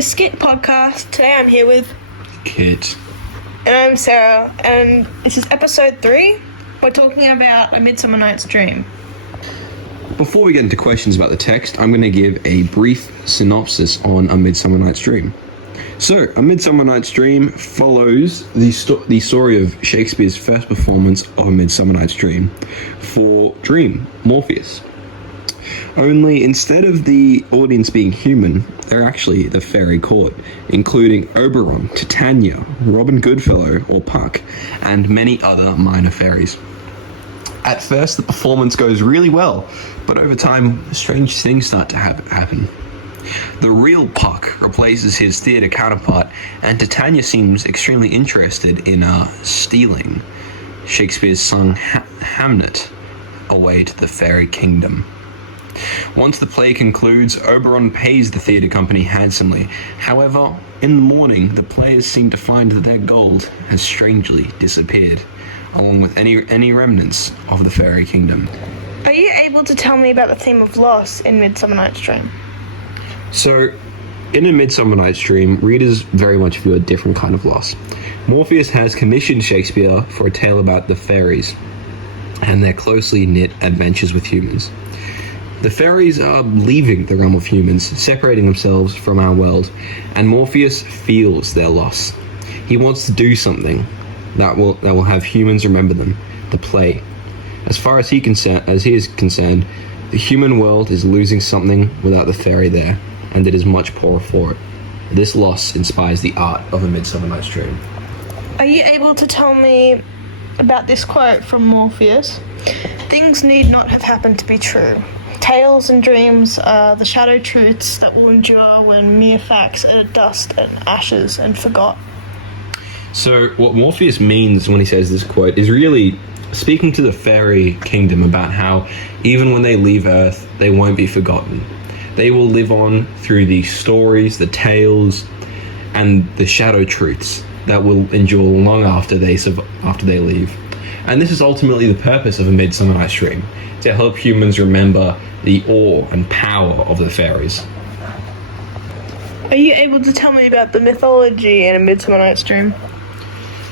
Skit podcast. Today I'm here with Kit. and I'm Sarah, and this is episode 3. We're talking about A Midsummer Night's Dream. Before we get into questions about the text, I'm going to give a brief synopsis on A Midsummer Night's Dream. So, A Midsummer Night's Dream follows the story of Shakespeare's first performance of A Midsummer Night's Dream for Dream, Morpheus. Only instead of the audience being human, they're actually the fairy court, including Oberon, Titania, Robin Goodfellow, or Puck, and many other minor fairies. At first, the performance goes really well, but over time, strange things start to happen. The real Puck replaces his theatre counterpart, and Titania seems extremely interested in stealing Shakespeare's song Hamnet away to the fairy kingdom. Once the play concludes, Oberon pays the theatre company handsomely. However, in the morning, the players seem to find that their gold has strangely disappeared, along with any remnants of the fairy kingdom. Are you able to tell me about the theme of loss in Midsummer Night's Dream? So, in A Midsummer Night's Dream, readers very much feel a different kind of loss. Morpheus has commissioned Shakespeare for a tale about the fairies and their closely knit adventures with humans. The fairies are leaving the realm of humans, separating themselves from our world, and Morpheus feels their loss. He wants to do something that will have humans remember them, the play. As far as he is concerned, the human world is losing something without the fairy there, and it is much poorer for it. This loss inspires the art of A Midsummer Night's Dream. Are you able to tell me about this quote from Morpheus? Things need not have happened to be true. Tales and dreams are the shadow truths that will endure when mere facts are dust and ashes and forgot. So what Morpheus means when he says this quote is really speaking to the fairy kingdom about how even when they leave Earth, they won't be forgotten. They will live on through the stories, the tales, and the shadow truths that will endure long after they leave. And this is ultimately the purpose of A Midsummer Night's Dream, to help humans remember the awe and power of the fairies. Are you able to tell me about the mythology in A Midsummer Night's Dream?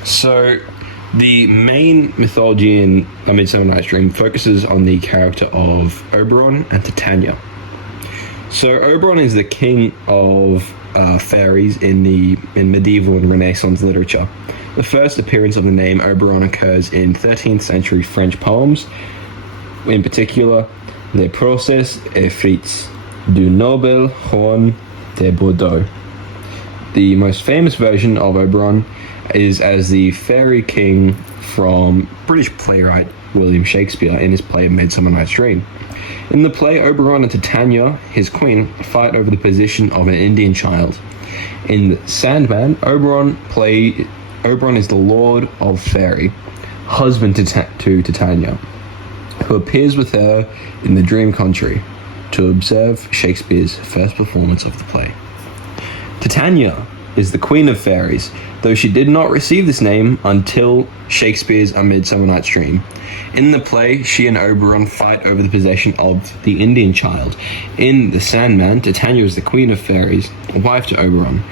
So, the main mythology in A Midsummer Night's Dream focuses on the character of Oberon and Titania. So, Oberon is the king of fairies in medieval and Renaissance literature. The first appearance of the name Oberon occurs in 13th century French poems, in particular, Les Procès et Frites du Noble Juan de Bordeaux. The most famous version of Oberon is as the fairy king from British playwright William Shakespeare in his play A Midsummer Night's Dream. In the play, Oberon and Titania, his queen, fight over the position of an Indian child. In Sandman, Oberon is the Lord of Fairy, husband to Titania, who appears with her in the dream country to observe Shakespeare's first performance of the play. Titania is the Queen of Fairies, though she did not receive this name until Shakespeare's A Midsummer Night's Dream. In the play, she and Oberon fight over the possession of the Indian child. In The Sandman, Titania is the Queen of Fairies, wife to Oberon,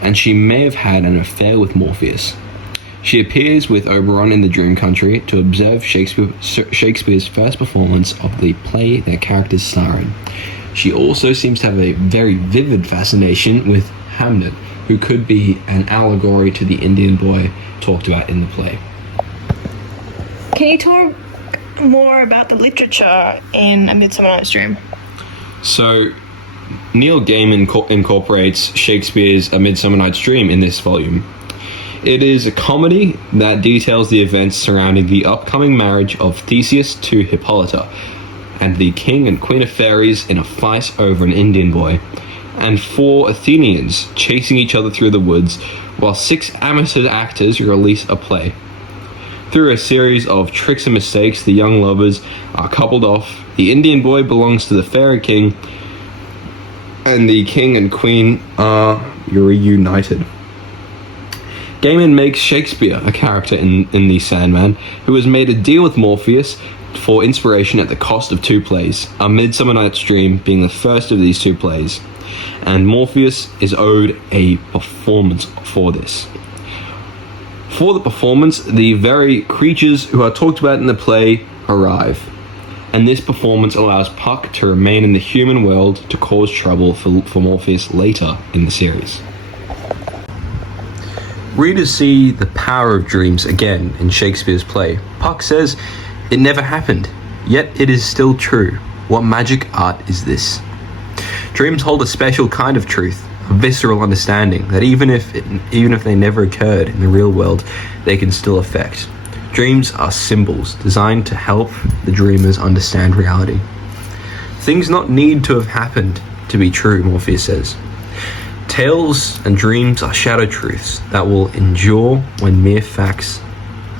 and she may have had an affair with Morpheus. She appears with Oberon in the dream country to observe Shakespeare's first performance of the play their characters star in. She also seems to have a very vivid fascination with Hamnet, who could be an allegory to the Indian boy talked about in the play. Can you talk more about the literature in A Midsummer Night's Dream? So, Neil Gaiman incorporates Shakespeare's A Midsummer Night's Dream in this volume. It is a comedy that details the events surrounding the upcoming marriage of Theseus to Hippolyta, and the king and queen of fairies in a fight over an Indian boy, and 4 Athenians chasing each other through the woods, while 6 amateur actors release a play. Through a series of tricks and mistakes, the young lovers are coupled off, the Indian boy belongs to the fairy king, and the king and queen are reunited. Gaiman makes Shakespeare a character in The Sandman, who has made a deal with Morpheus for inspiration at the cost of 2 plays, A Midsummer Night's Dream being the first of these 2 plays, and Morpheus is owed a performance for this. For the performance, the very creatures who are talked about in the play arrive, and this performance allows Puck to remain in the human world to cause trouble for Morpheus later in the series. Readers see the power of dreams again in Shakespeare's play. Puck says, "It never happened, yet it is still true. What magic art is this?" Dreams hold a special kind of truth, a visceral understanding that even if they never occurred in the real world, they can still affect. Dreams are symbols designed to help the dreamers understand reality. Things not need to have happened to be true, Morpheus says. Tales and dreams are shadow truths that will endure when mere facts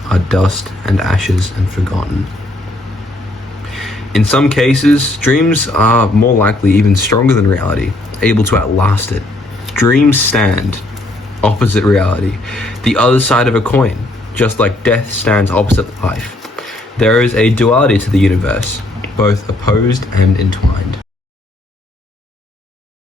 are dust and ashes and forgotten. In some cases, dreams are more likely even stronger than reality, able to outlast it. Dreams stand opposite reality, the other side of a coin, just like death stands opposite life. There is a duality to the universe, both opposed and entwined.